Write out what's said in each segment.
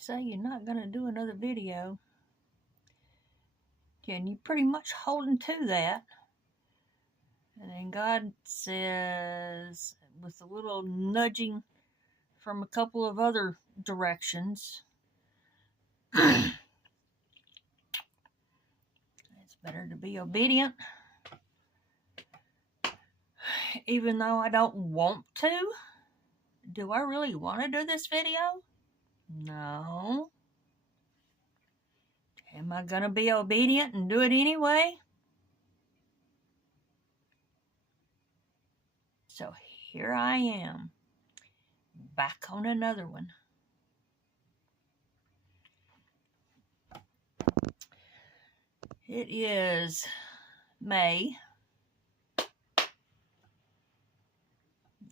say you're not going to do another video, and you're pretty much holding to that. And then God says, with a little nudging from a couple of other directions, it's better to be obedient. Even though I don't want to. Do I really want to do this video? No. Am I going to be obedient and do it anyway? So here I am, back on another one. It is May.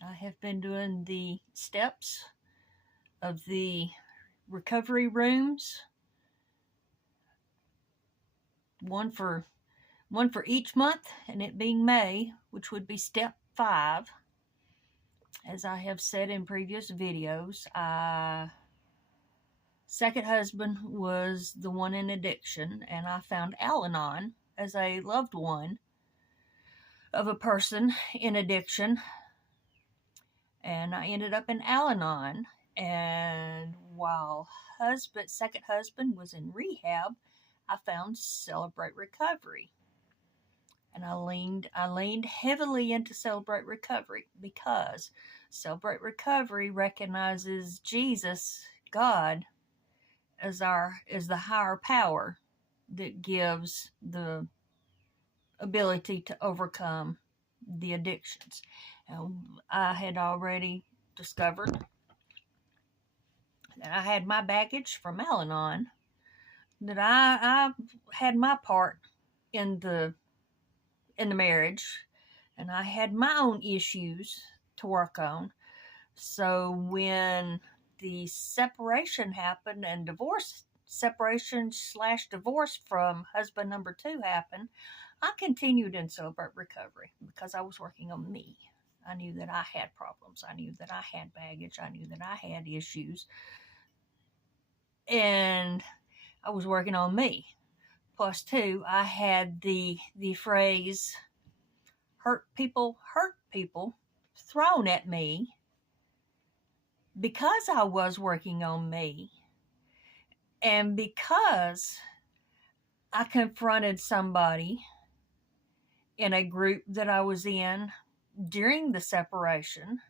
I have been doing the steps of the recovery rooms, one for each month, and it being May, which would be step 5. As I have said in previous videos, second husband was the one in addiction, and I found Al-Anon as a loved one of a person in addiction, and I ended up in Al-Anon. And while second husband was in rehab, I found Celebrate Recovery, and I leaned heavily into Celebrate Recovery because Celebrate Recovery recognizes Jesus, God, as the higher power that gives the ability to overcome the addictions. And I had already discovered that I had my baggage from Al-Anon, that I had my part in the marriage, and I had my own issues to work on. So when the separation happened and separation/divorce from husband number 2 happened, I continued in Celebrate Recovery because I was working on me. I knew that I had problems. I knew that I had baggage. I knew that I had issues. And I was working on me. Plus 2, I had the phrase, hurt people thrown at me because I was working on me, and because I confronted somebody in a group that I was in during the separation,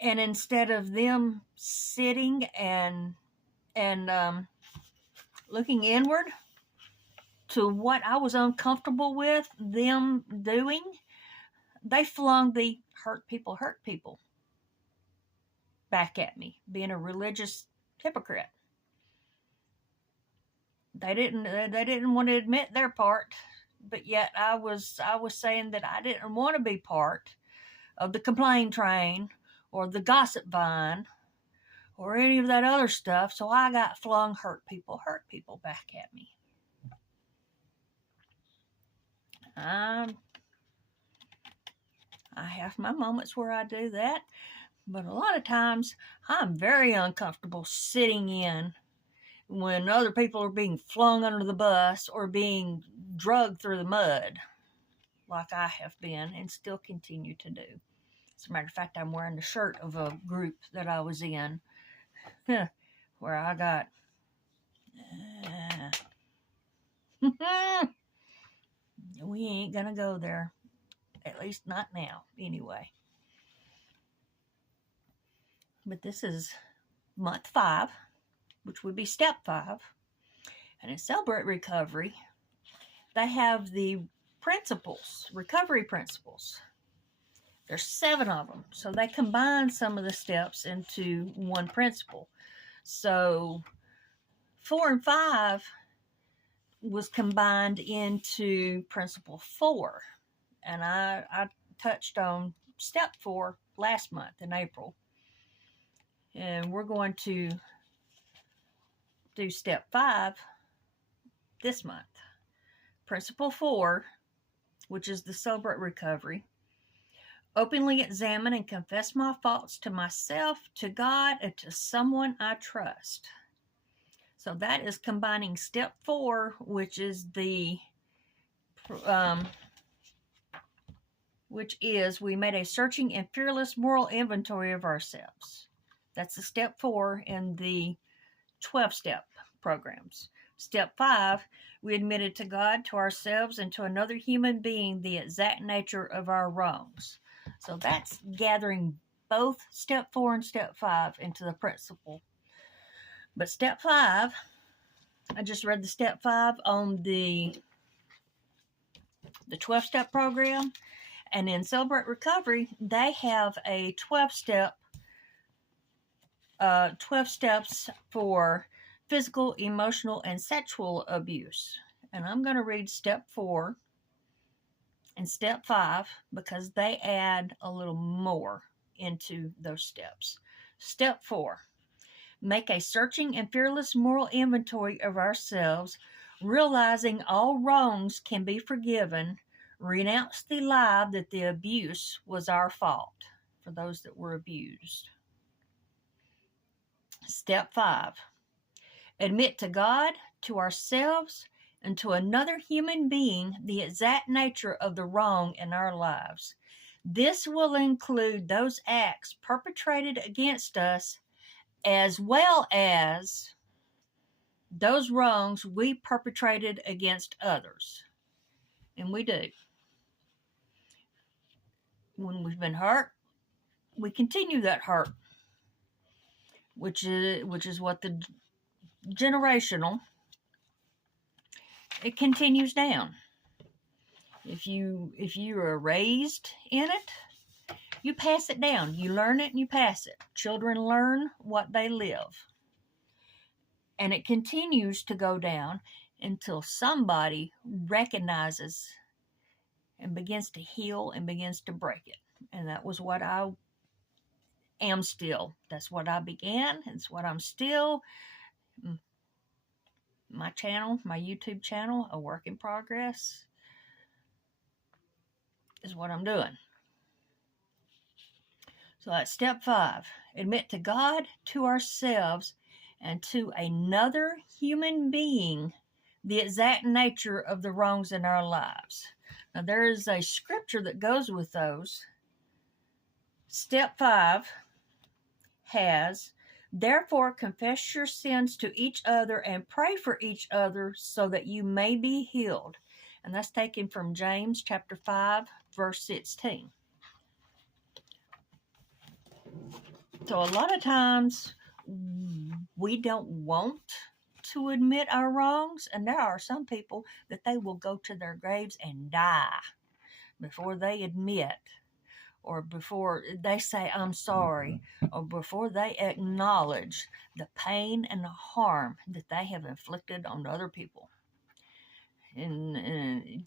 and instead of them sitting and looking inward to what I was uncomfortable with them doing, they flung the hurt people back at me, being a religious hypocrite. They didn't want to admit their part, but yet I was saying that I didn't want to be part of the complaint train or the gossip vine or any of that other stuff. So I got flung hurt people back at me. I have my moments where I do that, but a lot of times I'm very uncomfortable sitting in when other people are being flung under the bus or being dragged through the mud like I have been and still continue to do. As a matter of fact, I'm wearing the shirt of a group that I was in where I got we ain't gonna go there, at least not now anyway. But this is month 5, which would be step 5, and in Celebrate Recovery they have the recovery principles. There's 7 of them, so they combine some of the steps into one principle. So 4 and 5 was combined into principle 4, and I touched on step 4 last month in April, and we're going to do step 5 this month. Principle 4, which is the Celebrate Recovery, openly examine and confess my faults to myself, to God, and to someone I trust. So that is combining step 4, which is we made a searching and fearless moral inventory of ourselves. That's the step 4 in the 12-step programs. Step 5, we admitted to God, to ourselves, and to another human being the exact nature of our wrongs. So that's gathering both step 4 and step 5 into the principle. But step 5, I just read the step 5 on the 12-step program. And in Celebrate Recovery, they have a 12 steps for physical, emotional, and sexual abuse. And I'm going to read step 4 and step 5 because they add a little more into those steps. Step 4, make a searching and fearless moral inventory of ourselves, realizing all wrongs can be forgiven, renounce the lie that the abuse was our fault for those that were abused. Step 5, admit to God, to ourselves, and to another human being the exact nature of the wrong in our lives. This will include those acts perpetrated against us as well as those wrongs we perpetrated against others. And we do. When we've been hurt, we continue that hurt, which is what the generational, it continues down. If you are raised in it, you pass it down. You learn it and you pass it. Children learn what they live. And it continues to go down until somebody recognizes and begins to heal and begins to break it. And that was what I am still. That's what I began. It's what I'm still. My channel, my YouTube channel, A Work in Progress, is what I'm doing. So that's step 5. Admit to God, to ourselves, and to another human being the exact nature of the wrongs in our lives. Now, there is a scripture that goes with those. Step 5 has, therefore confess your sins to each other and pray for each other so that you may be healed. And that's taken from James chapter 5, verse 16. So a lot of times we don't want to admit our wrongs, and there are some people that they will go to their graves and die before they admit, or before they say I'm sorry, or before they acknowledge the pain and the harm that they have inflicted on other people. And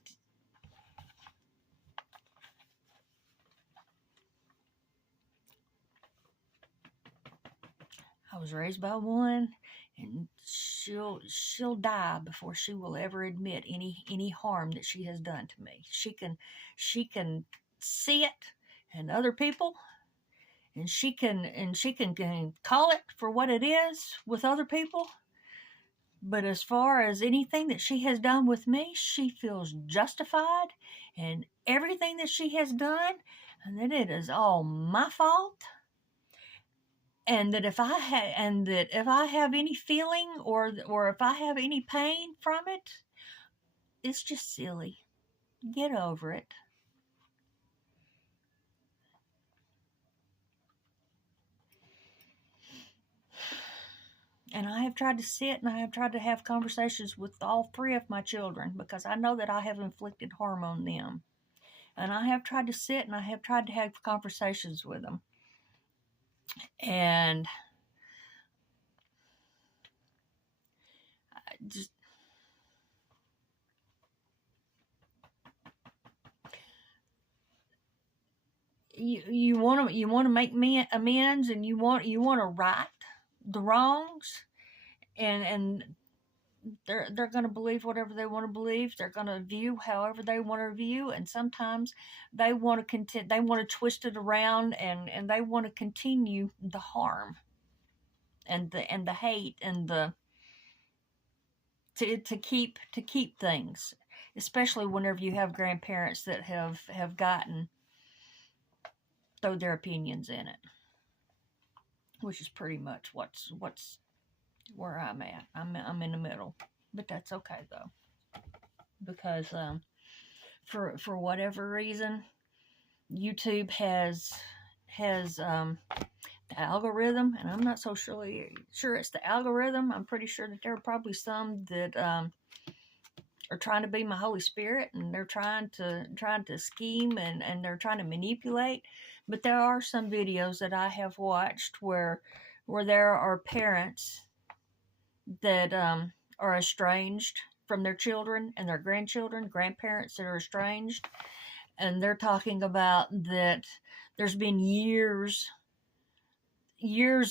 I was raised by one, and she'll die before she will ever admit any harm that she has done to me. She can see it in other people, and she can call it for what it is with other people. But as far as anything that she has done with me, she feels justified in everything that she has done, and that it is all my fault. And that if I have any feeling or if I have any pain from it, it's just silly. Get over it. And I have tried to sit and I have tried to have conversations with all 3 of my children because I know that I have inflicted harm on them. And I have tried to sit and I have tried to have conversations with them. And just you want to make me amends, and you want to right the wrongs, and they're going to believe whatever they want to believe. They're going to view however they want to view, and sometimes they want to they want to twist it around, and they want to continue the harm and the hate and the to keep things, especially whenever you have grandparents that have gotten throw their opinions in it, which is pretty much what's where I'm at. I'm in the middle, but that's okay though, because for whatever reason, YouTube has the algorithm, and I'm not so sure it's the algorithm. I'm pretty sure that there are probably some that are trying to be my Holy Spirit, and they're trying to scheme, and they're trying to manipulate. But there are some videos that I have watched where there are parents that are estranged from their children and their grandchildren, grandparents that are estranged, and they're talking about that there's been years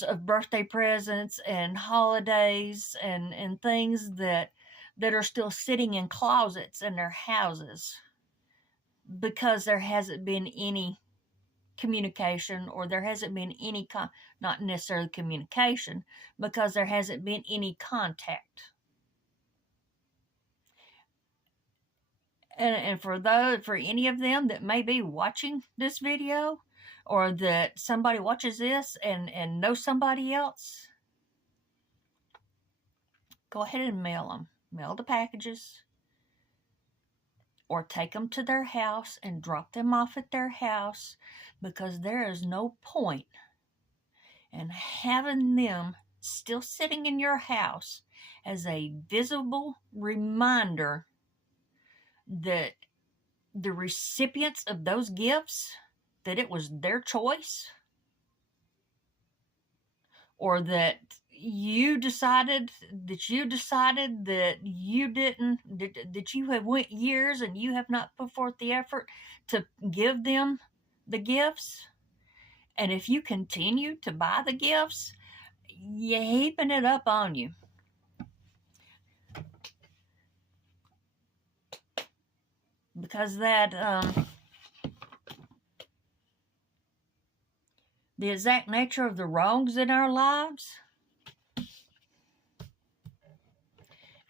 of birthday presents and holidays and things that are still sitting in closets in their houses because there hasn't been any communication, or there hasn't been any not necessarily communication, because there hasn't been any contact. And for any of them that may be watching this video, or that somebody watches this and knows somebody else, go ahead and mail the packages, or take them to their house and drop them off at their house, because there is no point in having them still sitting in your house as a visible reminder that the recipients of those gifts, that it was their choice, or that you decided that you didn't, that you have went years and you have not put forth the effort to give them the gifts. And if you continue to buy the gifts, you're heaping it up on you. Because that the exact nature of the wrongs in our lives,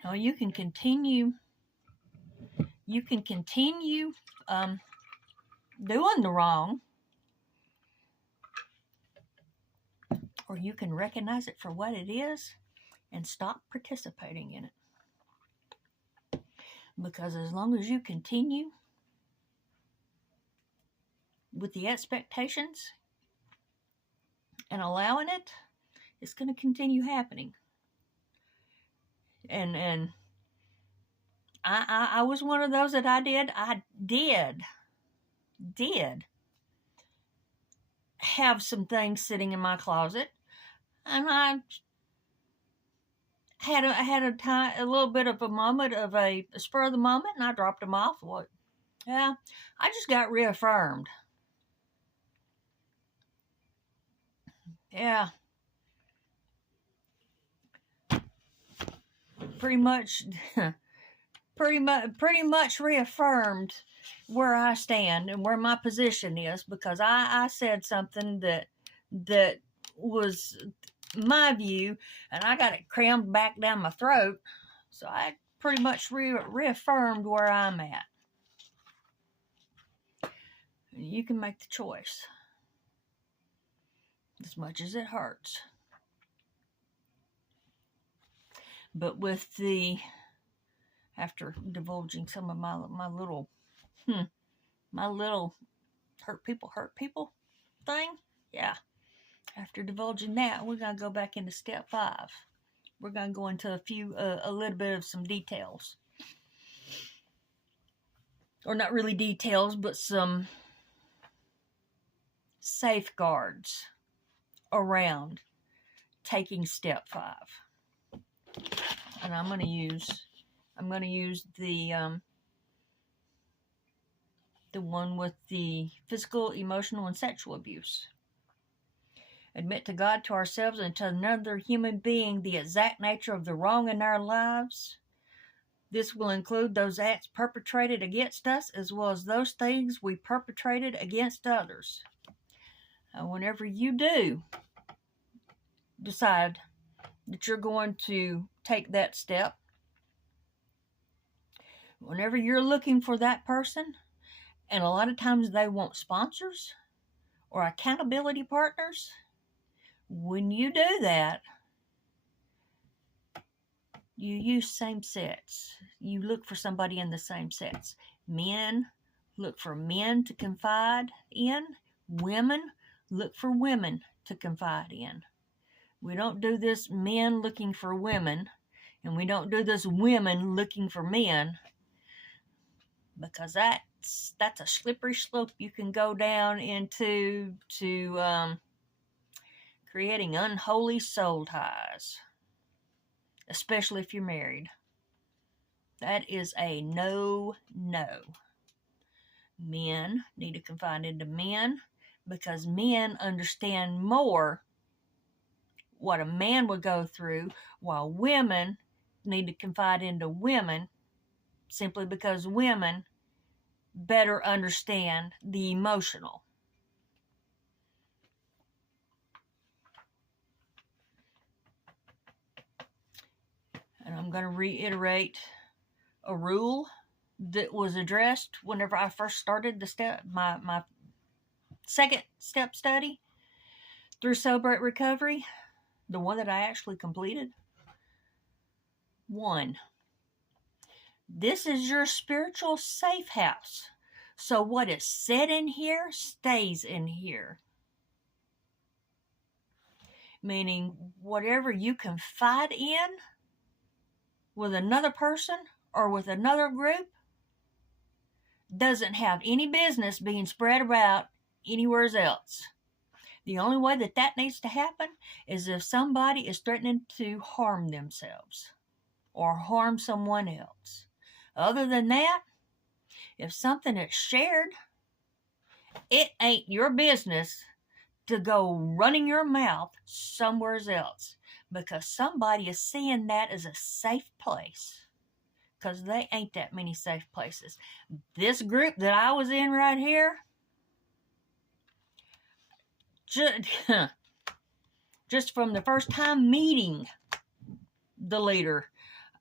now you can continue doing the wrong, or you can recognize it for what it is and stop participating in it. Because as long as you continue with the expectations and allowing it, it's going to continue happening. And I was one of those that I did have some things sitting in my closet, and I had a little bit of a moment of a spur of the moment, and I dropped them off. What? Yeah, I just got reaffirmed. Yeah. Pretty much reaffirmed where I stand and where my position is, because I said something that was my view, and I got it crammed back down my throat. So I pretty much reaffirmed where I'm at. You can make the choice, as much as it hurts. But with after divulging some of my little hurt people thing, yeah. After divulging that, we're gonna go back into step 5. We're gonna go into a little bit of some details, or not really details, but some safeguards around taking step 5. And I'm gonna use the one with the physical, emotional, and sexual abuse. admit to God, to ourselves, and to another human being the exact nature of the wrong in our lives. This will include those acts perpetrated against us as well as those things we perpetrated against others. Whenever you do decide that you're going to take that step, whenever you're looking for that person, and a lot of times they want sponsors or accountability partners, when you do that, you use same sex. You look for somebody in the same sex. Men look for men to confide in. Women look for women to confide in. We don't do this men looking for women, and we don't do this women looking for men, because that's a slippery slope you can go down into creating unholy soul ties, especially if you're married. That is a no. Men need to confide into men because men understand more what a man would go through, while women need to confide into women simply because women better understand the emotional. And I'm going to reiterate a rule that was addressed whenever I first started my second step study through Celebrate Recovery, the one that I actually completed. 1, this is your spiritual safe house. So what is said in here stays in here. Meaning whatever you confide in with another person or with another group doesn't have any business being spread about anywhere else. The only way that needs to happen is if somebody is threatening to harm themselves or harm someone else. Other than that, if something is shared, it ain't your business to go running your mouth somewhere else, because somebody is seeing that as a safe place, because they ain't that many safe places. This group that I was in right here, just from the first time meeting the leader,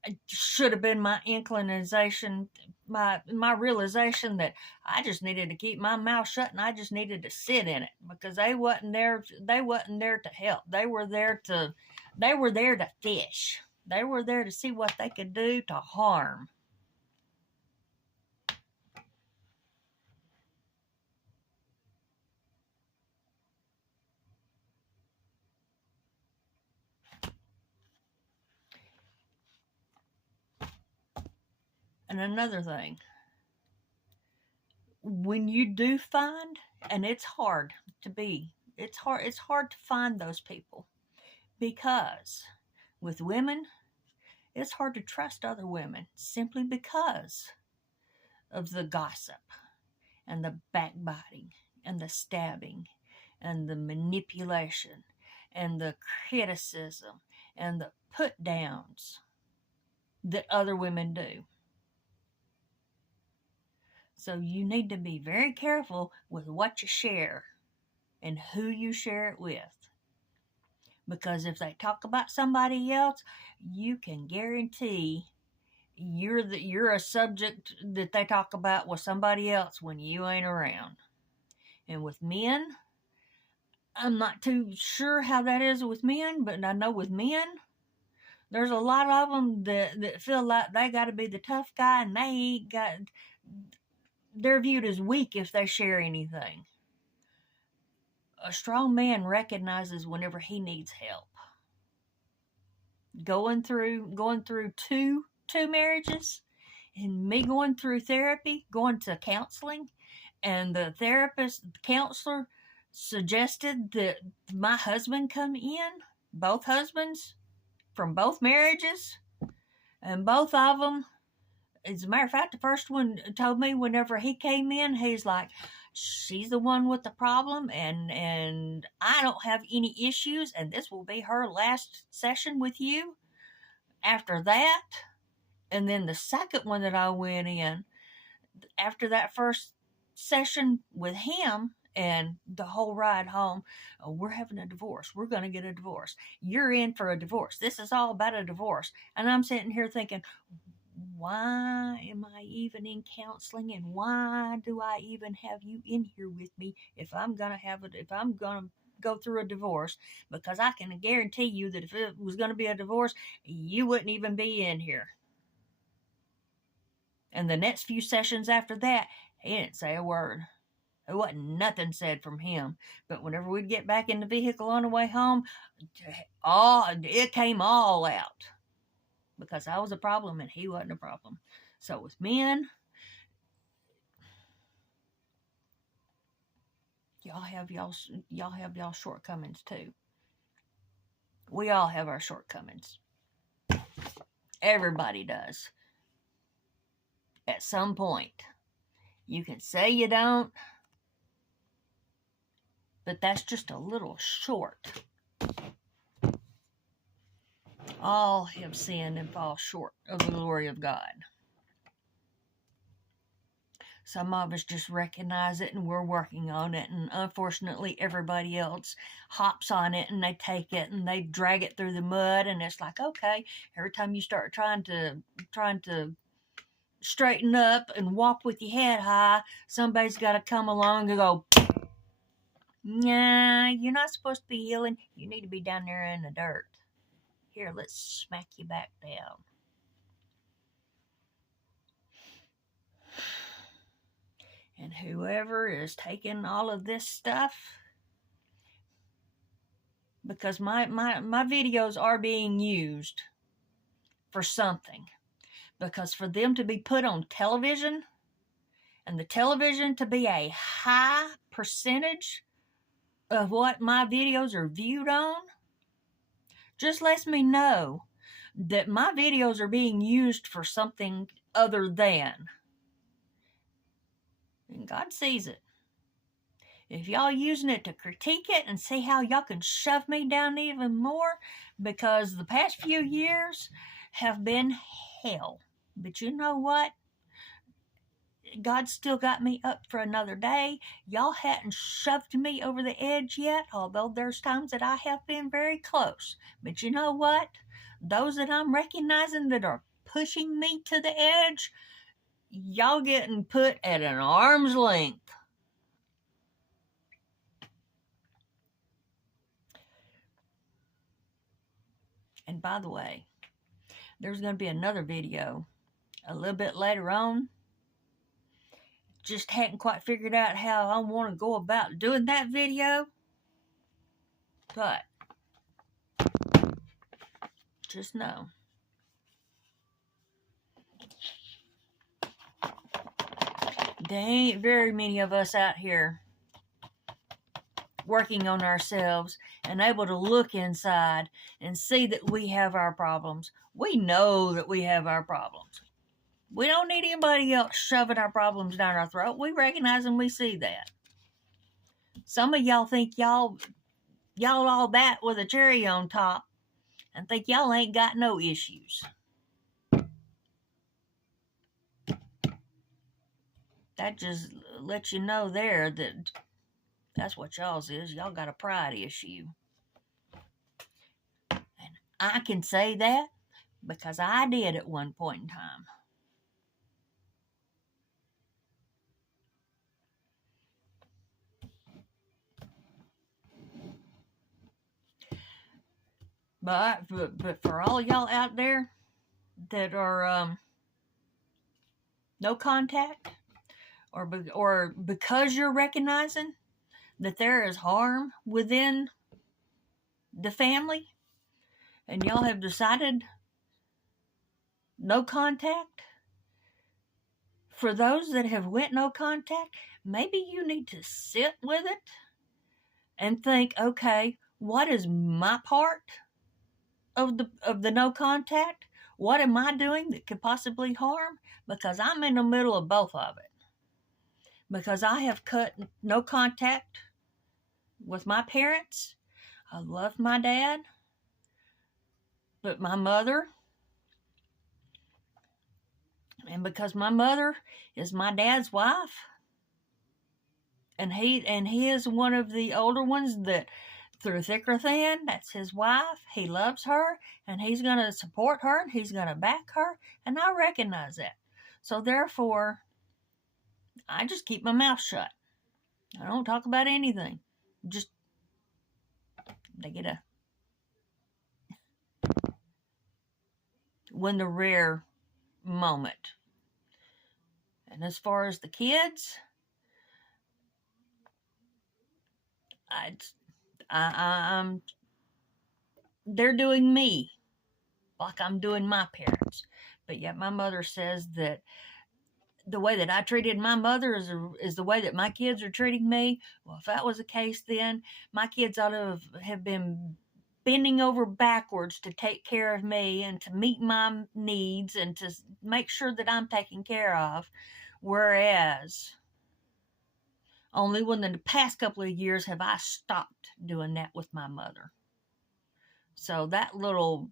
it should have been my inclination, my realization that I just needed to keep my mouth shut and I just needed to sit in it, because they wasn't there to help. They were there to fish. They were there to see what they could do to harm. And another thing, when you do find, and it's hard to find those people, because with women, it's hard to trust other women simply because of the gossip and the backbiting and the stabbing and the manipulation and the criticism and the put downs that other women do. So you need to be very careful with what you share and who you share it with. Because if they talk about somebody else, you can guarantee you're a subject that they talk about with somebody else when you ain't around. And with men, I'm not too sure how that is with men, but I know with men, there's a lot of them that feel like they got to be the tough guy, and they're viewed as weak if they share anything. A strong man recognizes whenever he needs help. Going through two marriages, and me going through therapy, going to counseling, and the counselor suggested that my husband come in, both husbands from both marriages, and both of them, as a matter of fact, the first one told me whenever he came in, he's like, she's the one with the problem, and I don't have any issues, and this will be her last session with you after that. And then the second one that I went in, after that first session with him and the whole ride home, oh, we're having a divorce. We're going to get a divorce. You're in for a divorce. This is all about a divorce. And I'm sitting here thinking, why am I even in counseling, and why do I even have you in here with me if I'm going to go through a divorce? Because I can guarantee you that if it was going to be a divorce, you wouldn't even be in here. And the next few sessions after that, he didn't say a word. There wasn't nothing said from him. But whenever we'd get back in the vehicle on the way home, it came all out. Because I was a problem and he wasn't a problem. So with men, y'all have y'all shortcomings too. We all have our shortcomings. Everybody does. At some point. You can say you don't, but that's just a little short. All have sinned and fall short of the glory of God. Some of us just recognize it and we're working on it, and unfortunately everybody else hops on it and they take it and they drag it through the mud, and it's like, okay, every time you start trying to straighten up and walk with your head high, somebody's got to come along and go, nah, you're not supposed to be healing. You need to be down there in the dirt. Here, let's smack you back down. And whoever is taking all of this stuff, because my videos are being used for something. Because for them to be put on television, and the television to be a high percentage of what my videos are viewed on, just lets me know that my videos are being used for something other than. And God sees it. If y'all using it to critique it and see how y'all can shove me down even more, because the past few years have been hell. But you know what? God still got me up for another day. Y'all hadn't shoved me over the edge yet, although there's times that I have been very close. But you know what? Those that I'm recognizing that are pushing me to the edge, y'all getting put at an arm's length. And by the way, there's going to be another video a little bit later on. Just hadn't quite figured out how I want to go about doing that video. But just know, there ain't very many of us out here working on ourselves and able to look inside and see that we have our problems. We know that we have our problems. We don't need anybody else shoving our problems down our throat. We recognize and we see that. Some of y'all think y'all all that with a cherry on top and think y'all ain't got no issues. That just lets you know there that that's what y'all's is. Y'all got a pride issue. And I can say that because I did at one point in time. But for all y'all out there that are no contact, or because you're recognizing that there is harm within the family, and y'all have decided no contact, for those that have went no contact, maybe you need to sit with it and think, okay, what is my part of the no contact? What am I doing that could possibly harm? Because I'm in the middle of both of it. because I have cut no contact with my parents. I love my dad, but my mother, and because my mother is my dad's wife, and he is one of the older ones that through thick or thin, that's his wife. He loves her, and he's going to support her, and he's going to back her, and I recognize that. So therefore, I just keep my mouth shut. I don't talk about anything. Just, they get when the rare moment. And as far as the kids, I'm they're doing me like I'm doing my parents. But yet my mother says that the way that I treated my mother is the way that my kids are treating me. Well, if that was the case, then my kids ought to have been bending over backwards to take care of me and to meet my needs and to make sure that I'm taken care of. Whereas only within the past couple of years have I stopped doing that with my mother. So that little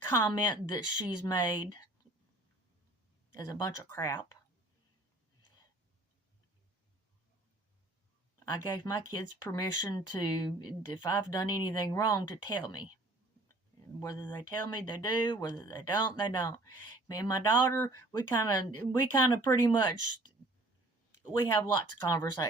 comment that she's made is a bunch of crap. I gave my kids permission to, if I've done anything wrong, to tell me. Whether they tell me, they do. Whether they don't, they don't. Me and my daughter, we kind of pretty much, we have lots of conversations.